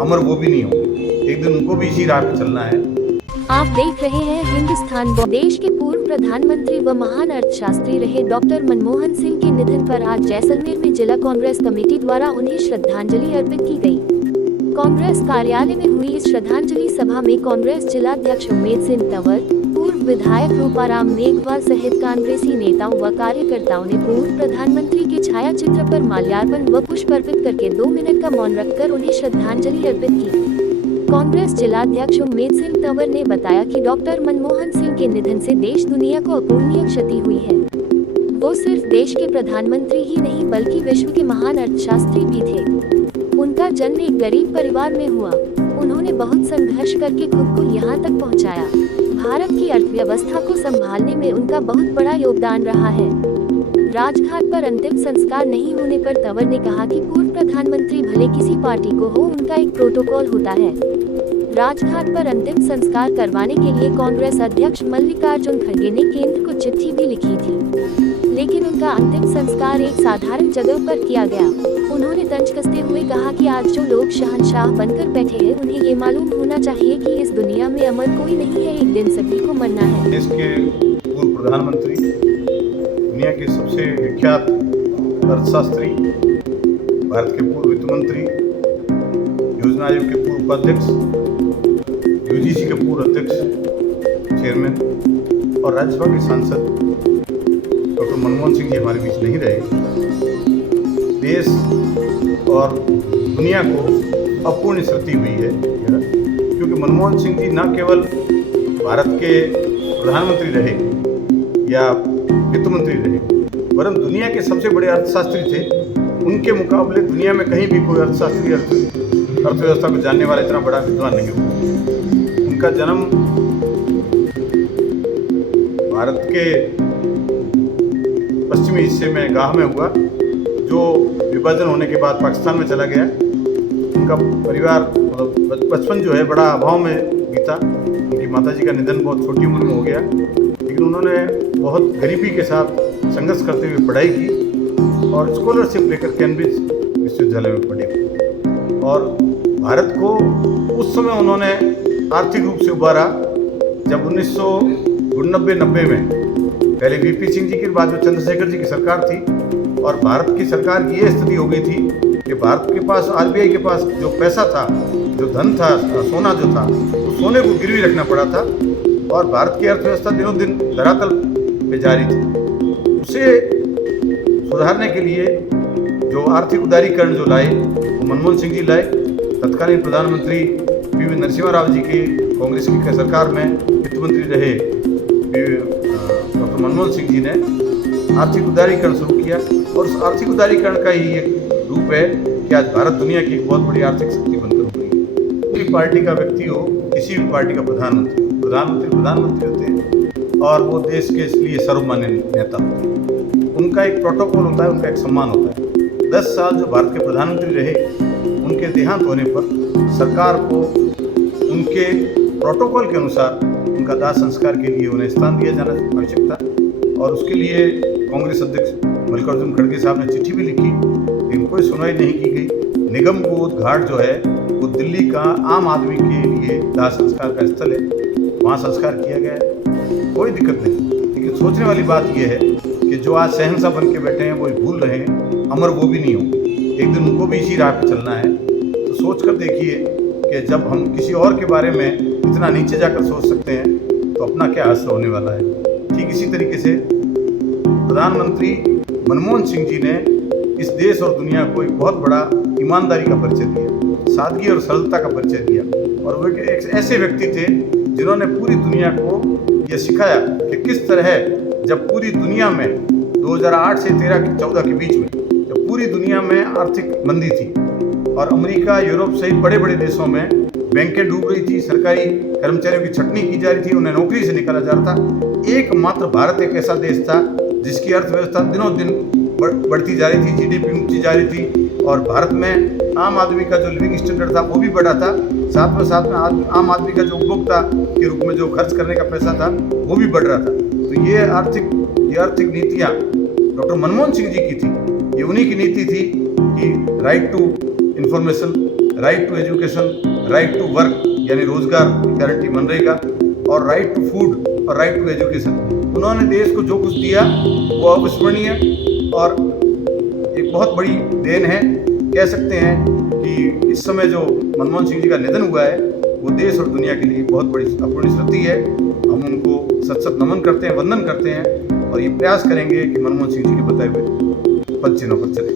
अमर वो भी नहीं होंगे, एक दिन उनको भी इसी राह पे चलना है। आप देख रहे हैं हिंदुस्तान। देश के पूर्व प्रधानमंत्री व महान अर्थशास्त्री रहे डॉक्टर मनमोहन सिंह के निधन पर आज जैसलमेर में जिला कांग्रेस कमेटी द्वारा उन्हें श्रद्धांजलि अर्पित की गई। कांग्रेस कार्यालय में हुई इस श्रद्धांजलि सभा में कांग्रेस जिलाध्यक्ष उम्मेद सिंह तंवर, पूर्व विधायक रूपाराम मेघवाल सहित कांग्रेसी नेताओं व कार्यकर्ताओं ने पूर्व प्रधानमंत्री के छायाचित्र पर माल्यार्पण व पुष्प अर्पित करके 2 मिनट का मौन रखकर उन्हें श्रद्धांजलि अर्पित की। कांग्रेस जिलाध्यक्ष उम्मेद सिंह तंवर ने बताया कि डॉक्टर मनमोहन सिंह के निधन से देश दुनिया को अपूरणीय क्षति हुई है। वो सिर्फ देश के प्रधानमंत्री ही नहीं बल्कि विश्व के महान अर्थशास्त्री भी थे। उनका जन्म एक गरीब परिवार में हुआ। उन्होंने बहुत संघर्ष करके खुद को यहाँ तक पहुँचाया। भारत की अर्थव्यवस्था को संभालने में उनका बहुत बड़ा योगदान रहा है। राजघाट पर अंतिम संस्कार नहीं होने पर तंवर ने कहा कि पूर्व प्रधानमंत्री भले किसी पार्टी को हो, उनका एक प्रोटोकॉल होता है। राजघाट पर अंतिम संस्कार करवाने के लिए कांग्रेस अध्यक्ष मल्लिकार्जुन खड़गे ने केंद्र को चिट्ठी भी लिखी थी, लेकिन उनका अंतिम संस्कार एक साधारण जगह पर किया गया। उन्होंने तंज कसते हुए कहा कि आज जो लोग शहंशाह बनकर बैठे हैं, उन्हें ये मालूम होना चाहिए कि इस दुनिया में अमर कोई नहीं है, एक दिन सभी को मरना है। देश के पूर्व प्रधानमंत्री, दुनिया के सबसे विख्यात अर्थशास्त्री, भारत के पूर्व वित्त मंत्री, योजना आयोग के पूर्व उपाध्यक्ष, यूजीसी के पूर्व अध्यक्ष, चेयरमैन और राज्यसभा के सांसद डॉक्टर मनमोहन सिंह जी हमारे बीच नहीं रहे। देश और दुनिया को अपूर्ण क्षति हुई है, क्योंकि मनमोहन सिंह जी न केवल भारत के प्रधानमंत्री रहे या वित्त मंत्री रहे, वरन दुनिया के सबसे बड़े अर्थशास्त्री थे। उनके मुकाबले दुनिया में कहीं भी कोई अर्थशास्त्री अर्थव्यवस्था को जानने वाला इतना बड़ा विद्वान नहीं हुआ। उनका जन्म भारत के पश्चिमी हिस्से में गाह में हुआ, जो विभाजन होने के बाद पाकिस्तान में चला गया। उनका परिवार बचपन जो है बड़ा अभाव में बीता। उनकी माताजी का निधन बहुत छोटी उम्र में हो गया, लेकिन उन्होंने बहुत गरीबी के साथ संघर्ष करते हुए पढ़ाई की और स्कॉलरशिप लेकर कैम्ब्रिज विश्वविद्यालय में पढ़े। और भारत को उस समय उन्होंने आर्थिक रूप से उभारा जब 1990 में पहले वीपी सिंह जी के बाद में चंद्रशेखर जी की सरकार थी, और भारत की सरकार की ये स्थिति हो गई थी कि भारत के पास, आरबीआई के पास जो पैसा था, जो धन था, सोना जो था, उस सोने को गिरवी रखना पड़ा था और भारत की अर्थव्यवस्था दिनों दिन धरातल पे जा रही थी। उसे सुधारने के लिए जो आर्थिक उदारीकरण जो लाए वो मनमोहन सिंह जी लाए। तत्कालीन प्रधानमंत्री पीवी नरसिम्हा राव जी की कांग्रेस की सरकार में वित्त मंत्री रहे डॉक्टर मनमोहन सिंह जी ने आर्थिक उदारीकरण शुरू किया, और उस आर्थिक उदारीकरण का ही एक रूप है कि आज भारत दुनिया की एक बहुत बड़ी आर्थिक शक्ति बनकर उभरी है। किसी पार्टी का व्यक्ति हो, किसी भी पार्टी का प्रधानमंत्री होते हैं और वो देश के इसलिए सर्वमान्य नेता होते हैं। उनका एक प्रोटोकॉल होता है, उनका एक सम्मान होता है। 10 साल जो भारत के प्रधानमंत्री रहे, उनके देहांत होने पर सरकार को उनके प्रोटोकॉल के अनुसार उनका दाह संस्कार के लिए उन्हें स्थान दिया जाना आवश्यक था, और उसके लिए कांग्रेस अध्यक्ष मल्लिकार्जुन खड़गे साहब ने चिट्ठी भी लिखी, लेकिन कोई सुनवाई नहीं की गई। निगमबोध घाट जो है वो दिल्ली का आम आदमी के लिए दाह संस्कार का स्थल है, वहाँ संस्कार किया गया है, कोई दिक्कत नहीं। लेकिन सोचने वाली बात यह है कि जो आज शहंशाह बन के बैठे हैं वो भूल रहे हैं अमर वो भी नहीं होंगे, एक दिन उनको भी इसी राह पे चलना है। तो सोच कर देखिए कि जब हम किसी और के बारे में इतना नीचे जाकर सोच सकते हैं तो अपना क्या हासिल होने वाला है। ठीक इसी तरीके से प्रधानमंत्री मनमोहन सिंह जी ने इस देश और दुनिया को एक बहुत बड़ा ईमानदारी का परिचय दिया, सादगी और सरलता का परिचय दिया, और वो एक ऐसे व्यक्ति थे जिन्होंने पूरी दुनिया को यह सिखाया कि किस तरह जब पूरी दुनिया में 2008 से 13-14 के बीच में जब पूरी दुनिया में आर्थिक मंदी थी और अमेरिका, यूरोप सहित बड़े बड़े देशों में बैंकें डूब रही थी, सरकारी कर्मचारियों की छटनी की जा रही थी, उन्हें नौकरी से निकाला जा रहा था, एकमात्र भारत एक ऐसा देश था जिसकी अर्थव्यवस्था दिनों दिन बढ़ती जा रही थी, जीडीपी ऊंची जा रही थी, और भारत में आम आदमी का जो लिविंग स्टैंडर्ड था वो भी बढ़ा था, साथ में आम आदमी का जो उपभोक्ता के रूप में जो खर्च करने का पैसा था वो भी बढ़ रहा था। तो ये आर्थिक नीतियाँ डॉक्टर मनमोहन सिंह जी की थी। ये उन्हीं की नीति थी कि right to information, right to education, right to work यानी रोजगार की गारंटी मनरेगा, और राइट टू फूड और राइट टू एजुकेशन। उन्होंने देश को जो कुछ दिया वो अविस्मरणीय और एक बहुत बड़ी देन है। कह सकते हैं कि इस समय जो मनमोहन सिंह जी का निधन हुआ है वो देश और दुनिया के लिए बहुत बड़ी अपूर्णीय क्षति है। हम उनको सत सत नमन करते हैं, वंदन करते हैं और ये प्रयास करेंगे कि मनमोहन सिंह जी के बताए हुए पद चिन्हों पर चले।